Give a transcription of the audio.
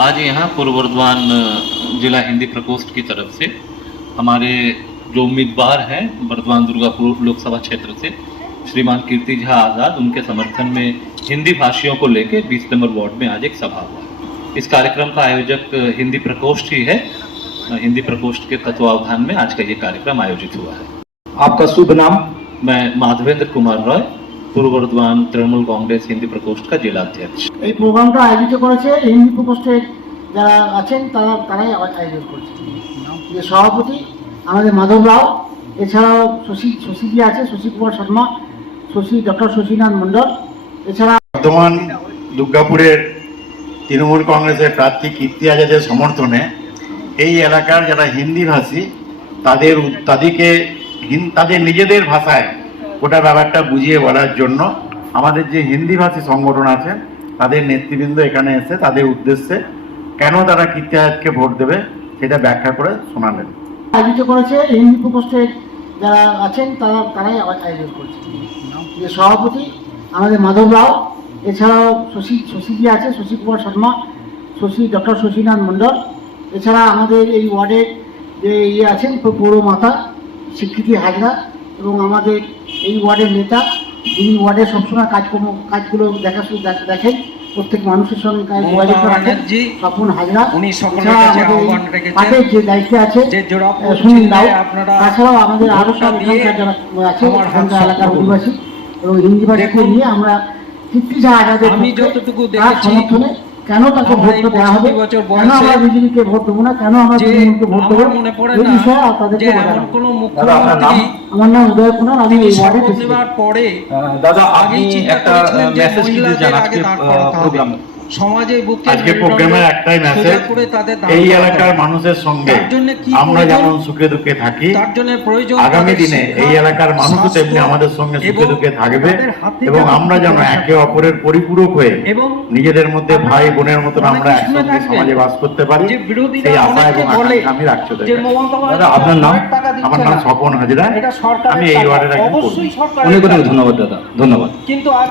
आज यहाँ पूर्व वर्धमान जिला हिंदी प्रकोष्ठ की तरफ़ से हमारे जो उम्मीदवार हैं वर्धमान दुर्गापुर लोकसभा क्षेत्र से श्रीमान कीर्ति झा आज़ाद उनके समर्थन में हिंदी भाषियों को लेकर बीस नंबर वार्ड में आज एक सभा हुआ इस कार्यक्रम का आयोजक हिंदी प्रकोष्ठ ही है। हिंदी प्रकोष्ठ के तत्वावधान में आज का ये कार्यक्रम आयोजित हुआ है। आपका शुभ नाम? मैं माधवेंद्र कुमार रॉय पूर्व वर्धमान तृणमूल कांग्रेस हिंदी प्रकोष्ठ का जिला अध्यक्ष এই প্রোগ্রামটা আয়োজিত করেছে হিন্দি প্রকোষ্ঠের যারা আছেন তারা তারাই আয়োজন করছে যে সভাপতি আমাদের মাধব রাও এছাড়াও শশী শশীজি আছে শশী কুমার শর্মা শশী ডক্টর শশীনাথ মণ্ডল এছাড়া বর্তমান দুর্গাপুরের তৃণমূল কংগ্রেসের প্রার্থী কীর্তি আজাদের সমর্থনে এই এলাকার যারা হিন্দিভাষী তাদের উ- তাদেরকে হিন- তাদের নিজেদের ভাষায় গোটা ব্যাপারটা বুঝিয়ে বলার জন্য আমাদের যে হিন্দিভাষী সংগঠন আছে, তাদের নেতৃবৃন্দ এখানে এসে তাদের উদ্দেশ্যে কেন তারা কীর্তি ভোট দেবে সেটা ব্যাখ্যা করে শোনালেন। আয়োজিত করেছে হিন্দি প্রকোষ্ঠের যারা আছেন, তারা তারাই আয়োজন করছে। যে সভাপতি আমাদের মাধব রাও, এছাড়াও শশী শশীজি আছে শশী কুমার শর্মা, শশী ডক্টর শশীনাথ মণ্ডল, এছাড়া আমাদের এই ওয়ার্ডের যে ইয়ে আছেন পৌর মাতা স্বীকৃতি হাজরা এবং আমাদের এই ওয়ার্ডের নেতা যিনি ওয়ার্ডের সবসময় কাজকর্ম কাজগুলো দেখাশোনা দেখ- দেখেন প্রত্যেক মানুষের সঙ্গে যোগাযোগ রাখেন স্বপন হাজরা উনি আমাদের যে দায়িত্বে আছে যে সুনীল দাও তাছাড়াও আমাদের আরও সব এখানকার যারা আছে এখানকার এলাকার। অধিবাসী এবং হিন্দি ভাষীকে নিয়ে আমরা যা আমি যতটুকু দেখেছি, সমর্থনে কেন তাকে আমার ভোট দেওয়া হবে? বছর কেন আমরা বিজেপিকে ভোট দেবো না? কেন আমরা বিজেপিকে ভোট দেবো? মনে পড়ে এই বিষয়ে যে তাদেরকে আমার নাম উদয় কুমার আমি এই আহ, দাদা আপনি আগেই একটা মেসেজ দিতে চান আজকে করাতে হবে। প্রোগ্রাম সমাজে বুকে আজকে প্রোগ্রামের একটাই মেসেজ এই এলাকার মানুষের সঙ্গে আমরা যেমন সুখে দুঃখে থাকি তার জন্য প্রয়োজন আগামী দিনে এই এলাকার মানুষও তেমনি আমাদের সঙ্গে সুখে দুঃখে থাকবে এবং আমরা যেন একে অপরের পরিপূরক হয়ে এবং নিজেদের মধ্যে ভাই বোনের মতন আমরা একসঙ্গে সমাজে বাস করতে পারি? যে বিরোধীরা সেই আশা এবং আমি রাখছি যে মমতা দাদা, আপনার নাম? আমার নাম। স্বপন হাজরা। আমি এই ওয়ার্ডের একজন অনেক অনেক ধন্যবাদ দাদা ধন্যবাদ। কিন্তু আজ